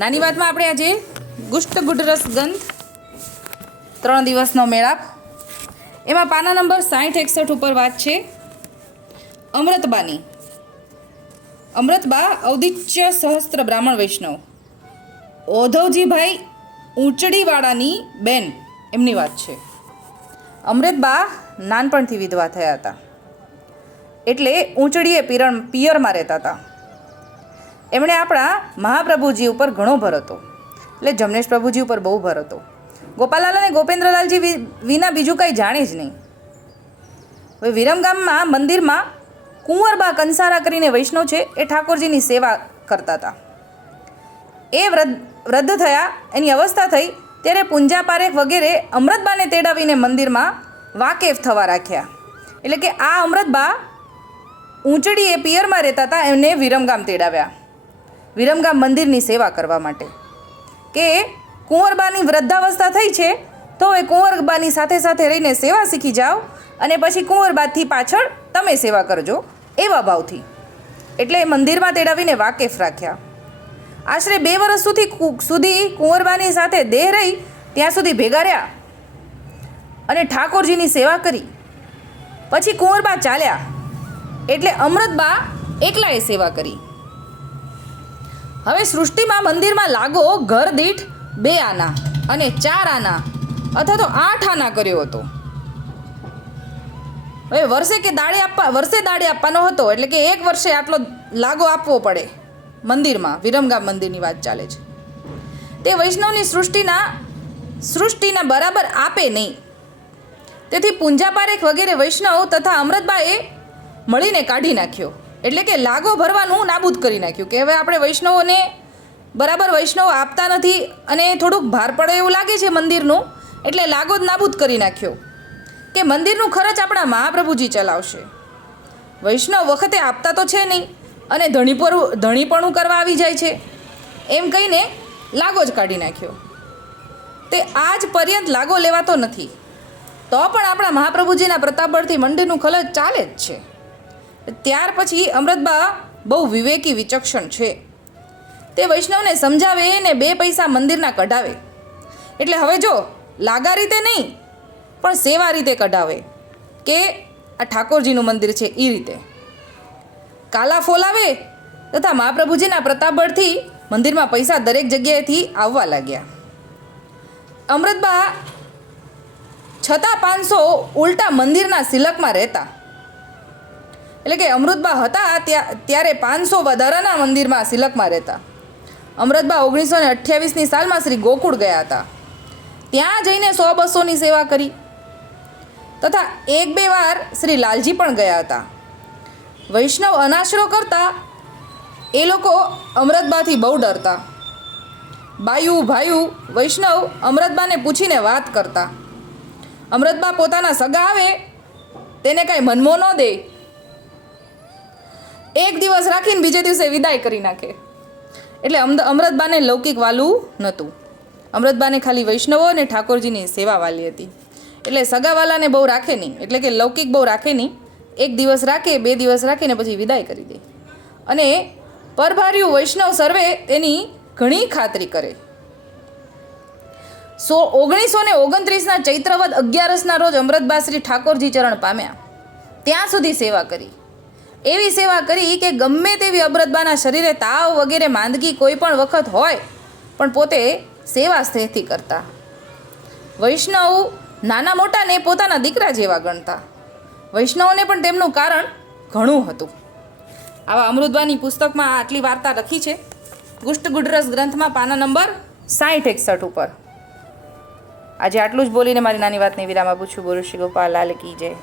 નાની વાતમાં આપણે આજે ગુષ્ટ ગુડરસ ગંધ, ત્રણ દિવસનો મેળાપ. એમાં પાના નંબર સાઠ એકસઠ ઉપર વાત છે. અમૃતબાની. અમૃતબા ઔદિત્ય સહસ્ત્ર બ્રાહ્મણ વૈષ્ણવ. ઓધવજીભાઈ ઊંચડીવાળાની બેન, એમની વાત છે. અમૃતબા નાનપણથી વિધવા થયા હતા. એટલે ઊંચડીએ પિરણ પિયરમાં રહેતા હતા. એમણે આપણા મહાપ્રભુજી ઉપર ઘણો ભર હતો. એટલે જમનેશ પ્રભુજી ઉપર બહુ ભર હતો. ગોપાલાલ અને ગોપેન્દ્રલાલજી વિના બીજું કંઈ જાણે જ નહીં. હવે વિરમગામમાં મંદિરમાં કુંવરબા કંસારા કરીને વૈષ્ણવ છે એ ઠાકોરજીની સેવા કરતા હતા. એ વૃદ્ધ વૃદ્ધ થયા, એની અવસ્થા થઈ, ત્યારે પૂંજા પારેખ વગેરે અમૃતબાને તેડાવીને મંદિરમાં વાકેફ થવા રાખ્યા. એટલે કે આ અમૃતબા ઊંચડી એ પિયરમાં રહેતા હતા, એમને વિરમગામ તેડાવ્યા. વિરમગામ મંદિરની સેવા કરવા માટે. કે કુંવરબાની વૃદ્ધાવસ્થા થઈ છે, તો એ કુંવરબાની સાથે સાથે રહીને સેવા શીખી જાઓ અને પછી કુંવરબાથી પાછળ તમે સેવા કરજો, એવા ભાવથી. એટલે મંદિરમાં તેડાવીને વાકેફ રાખ્યા. આશરે બે વર્ષ સુધી સુધી કુંવરબાની સાથે દેહ રહી, ત્યાં સુધી ભેગા રહ્યા અને ઠાકોરજીની સેવા કરી. પછી કુંવરબા ચાલ્યા. એટલે અમૃતબા એકલાએ સેવા કરી. હવે સૃષ્ટિમાં મંદિરમાં લાગો ઘર દીઠ બે આના અને ચાર આના, અથવા તો આઠ આના કર્યો હતો. હવે વર્ષે કે દાડે આપવા, વર્ષે દાડે આપવાનો હતો, એટલે કે એક વર્ષે આટલો લાગો આપવો પડે. મંદિરમાં, વિરમગામ મંદિરની વાત ચાલે છે. તે વૈષ્ણવની સૃષ્ટિના સૃષ્ટિના બરાબર આપે નહીં. તેથી પૂંજા પારેખ વગેરે વૈષ્ણવ તથા અમૃતબાએ મળીને કાઢી નાખ્યો. એટલે કે લાગો ભરવાનું નાબૂદ કરી નાખ્યું કે હવે આપણે વૈષ્ણવોને બરાબર વૈષ્ણવ આપતા નથી અને થોડુંક ભાર પડે એવું લાગે છે મંદિરનું, એટલે લાગો જ નાબૂદ કરી નાખ્યો કે મંદિરનું ખર્ચ આપણા મહાપ્રભુજી ચલાવશે. વૈષ્ણવ વખતે આપતા તો છે નહીં અને ધણીપર, ધણીપણું કરવા આવી જાય છે. એમ કહીને લાગો જ કાઢી નાખ્યો. તે આજ પર્યંત લાગો લેવાતો નથી. તો પણ આપણા મહાપ્રભુજીના પ્રતાપ બળથી મંદિરનું ખલજ ચાલે જ છે. ત્યાર પછી અમૃતબા બહુ વિવેકી વિચક્ષણ છે. તે વૈષ્ણવને સમજાવે ને બે પૈસા મંદિરના કઢાવે. એટલે હવે જો, લાગા રીતે નહીં, પણ સેવા રીતે કઢાવે. કે આ ઠાકોરજીનું મંદિર છે એ રીતે. કાલા ફોલાવે તથા મહાપ્રભુજીના પ્રતાપબળથી મંદિરમાં પૈસા દરેક જગ્યાએથી આવવા લાગ્યા. અમૃતબા છતાં પાંચસો ઉલટા મંદિરના સિલકમાં રહેતા. એટલે કે અમૃતબા હતા ત્યાં, ત્યારે પાંચસો વધારાના મંદિરમાં સિલકમાં રહેતા. અમૃતબા ઓગણીસો ને અઠ્યાવીસની સાલમાં શ્રી ગોકુળ ગયા હતા. ત્યાં જઈને સો બસોની સેવા કરી. તથા એક બે વાર શ્રી લાલજી પણ ગયા હતા. વૈષ્ણવ અનાશરો કરતા એ લોકો અમૃતબાથી બહુ ડરતા. બાયુ, ભાયુ, વૈષ્ણવ અમૃતબાને પૂછીને વાત કરતા. અમૃતબા પોતાના સગા આવે, તેને કાંઈ મનમો ન દે એક દિવસ રાખીને બીજે દિવસે વિદાય કરી નાખે. એટલે અમદ અમૃતબાને લૌકિક વાલું નહોતું. અમૃતબાને ખાલી વૈષ્ણવો અને ઠાકોરજીની સેવા વાલી હતી. એટલે સગાવાલાને બહુ રાખે નહીં. એટલે કે લૌકિક બહુ રાખે નહીં. એક દિવસ રાખે, બે દિવસ રાખીને પછી વિદાય કરી દે. અને પરભાર્યું વૈષ્ણવ સર્વે તેની ઘણી ખાતરી કરે. સો ઓગણીસો ને ઓગણત્રીસના ચૈત્રવદ અગિયારસના રોજ અમૃતબા શ્રી ઠાકોરજી ચરણ પામ્યા. ત્યાં સુધી સેવા કરી. એવી સેવા કરી કે ગમે તેવી અમૃતબાના શરીરે તાવ વગેરે માંદગી કોઈ પણ વખત હોય, પણ પોતે સેવા સ્નેહથી કરતા. વૈષ્ણવ નાના મોટાને પોતાના દીકરા જેવા ગણતા. વૈષ્ણવને પણ તેમનું કારણ ઘણું હતું. આવા અમૃતબાની પુસ્તકમાં આટલી વાર્તા લખી છે. ગુષ્ટ ગુડરસ ગ્રંથમાં પાના નંબર સાઠ એકસઠ ઉપર. આજે આટલું જ બોલીને મારી નાની વાતને વિરામ આપું છું. બોલું શ્રી ગોપાલ, લાલ કી જય.